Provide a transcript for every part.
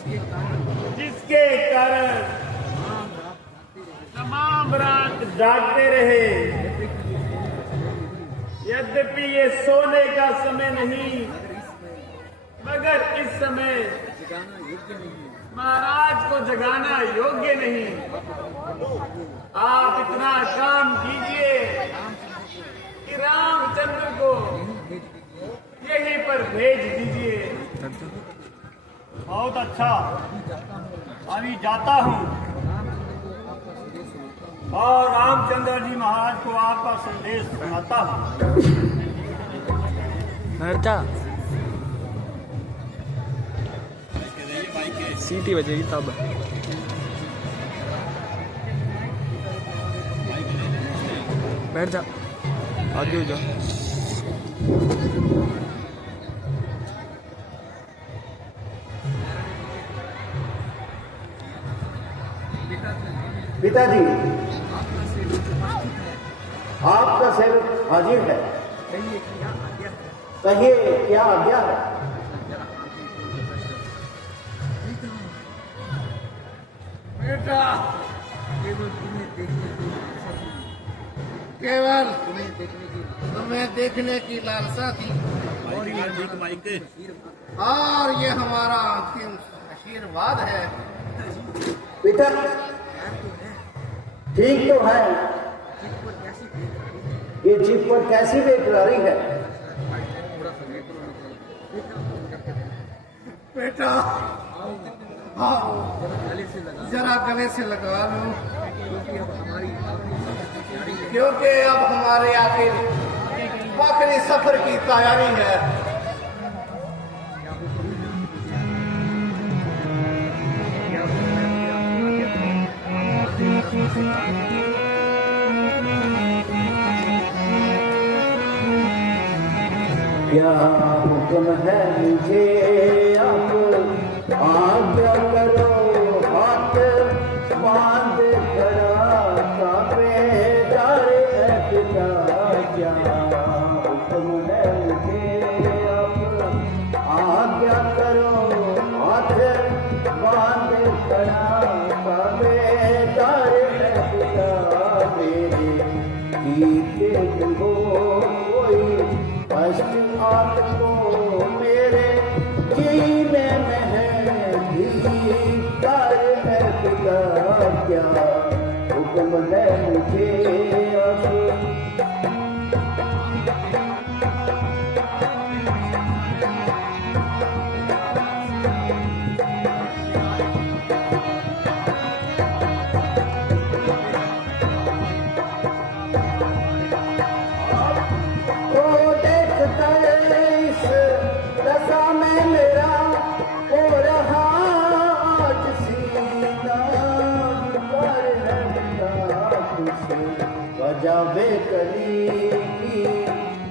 जिसके कारण तमाम रात जागते रहे। यद्यपि ये सोने का समय नहीं, मगर इस समय महाराज को जगाना योग्य नहीं। आप इतना काम कीजिए कि रामचंद्र को यहीं पर भेज दीजिए। बहुत अच्छा, अभी जाता हूँ और रामचंद्र जी महाराज को आपका संदेश सुनाता हूँ। सीटी बजेगी तब बैठ जा, आगे हो जा। पिताजी, आपका सेवक हाजिर है। कहिए क्या आज्ञा है? बेटा, केवल तुम्हें देखने की लालसा थी और ये हमारा अंतिम आशीर्वाद है। पिता ठीक तो है, ये जीप पर कैसी बेकरारी है? बेटा आओ, जरा गले से लगा लो, क्योंकि अब हमारे आखिरी सफर की तैयारी है। क्या हुक्म है मुझे, अब आज्ञा करो। हाथ बांध खड़ा कांपे जा रहे हैं पिता। क्या हुक्म है मुझे, अब आज्ञा करो। हाथ बांध खड़ा कांपे जा रहे हैं पिता। मेरे जीते हो कोई कष्ट आपको मेरे जीने में है धिक्कार है पिता। क्या हुक्म है मुझे अब? जावे कली की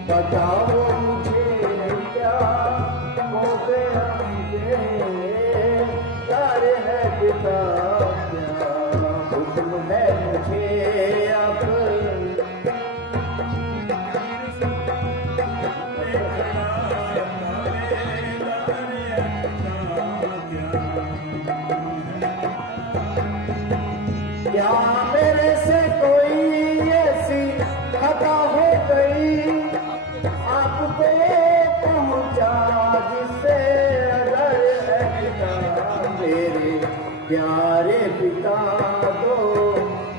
बताओ मुझे क्या हो गया मुझे प्यार है पिता। क्या हुक्म है मुझे अब? क्या मेरे से कोई ऐसी खता हो गई आपको पहुंचा जिससे अगर है पिता। मेरे प्यारे पिता दो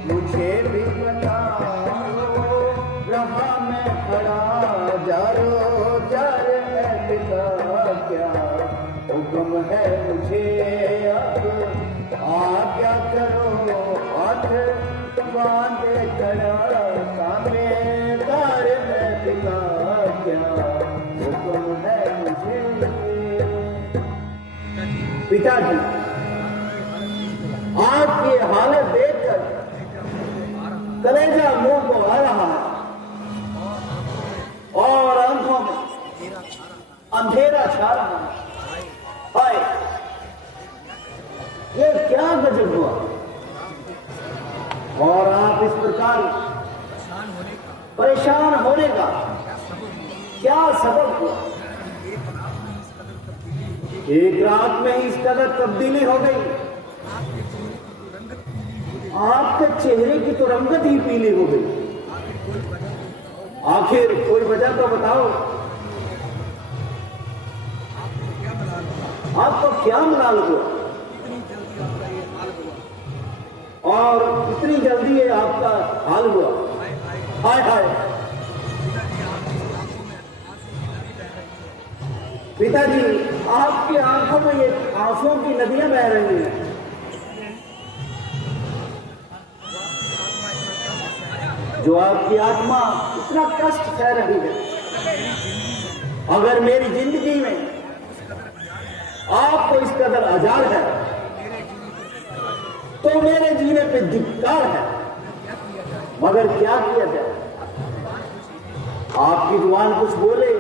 मुझे भी बताओ, रहा मैं खड़ा जारो जार है पिता। क्या हुक्म है मुझे अब? आज्ञा करो। हाथ बांधे खड़ा सामने तार है पिता। क्या हुक्म है मुझे? पिताजी, आपकी हालत देखकर कलेजा मुंह को आ रहा है और आंखों में अंधेरा छा रहा है। हाय, ये क्या गजब हुआ? और आप इस प्रकार परेशान होने का क्या सबब हुआ? एक रात में ही इस कदर तब्दीली हो गई। आपके चेहरे की तो रंगत ही पीली हो गई। आखिर कोई वजह तो बताओ, आपको क्या मलाल हुआ और इतनी जल्दी ये आपका हाल हुआ? हाय हाय पिताजी, आपकी आंखों में ये आंसुओं की नदियां बह रही हैं। जो आपकी आत्मा इतना कष्ट सह रही है, अगर मेरी जिंदगी में आपको इस कदर आजार है तो मेरे जीने पे धिक्कार है। मगर क्या किया जाए, आपकी जुबान कुछ बोले,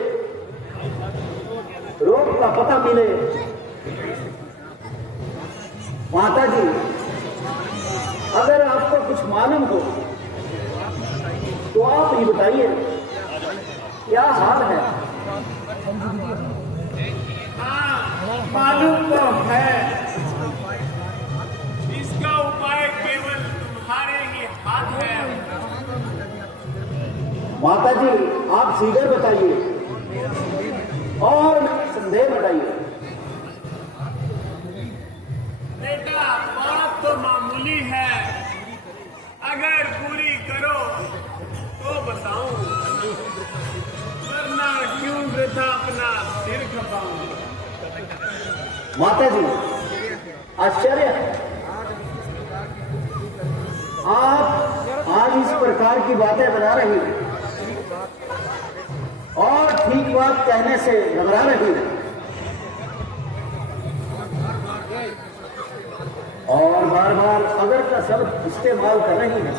रोग का पता मिले। माता जी, अगर आपको कुछ मालूम हो तो आप ही बताइए, क्या हाल है? हाँ, मालूम तो है। इसका उपाय केवल तुम्हारे ही हाथ है। माता जी, आप सीधे बताइए और संदेह बताइए। बेटा, बात तो मामूली है, अगर पूरी करो तो बताऊं, वरना क्यों वृथा अपना सिर खपाऊं। माता जी, आश्चर्य है, आप आज इस प्रकार की बातें बता रही हैं और ठीक बात कहने से घबरा रही हैं और बार बार अगर का शब्द इस्तेमाल कर रही है।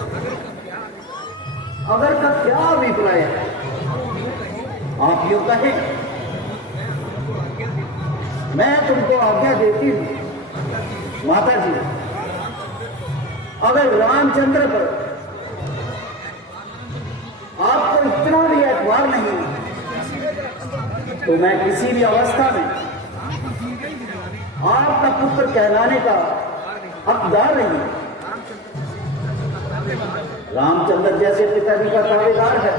अगर का क्या अभिप्राय है? आप यूं कहें, मैं तुमको आज्ञा देती हूं माता जी, अगर रामचंद्र पर आपको इतना भी एतबार नहीं तो मैं किसी भी अवस्था में आपका पुत्र कहलाने का हकदार नहीं। रामचंद्र जैसे पिताजी का दावेदार है,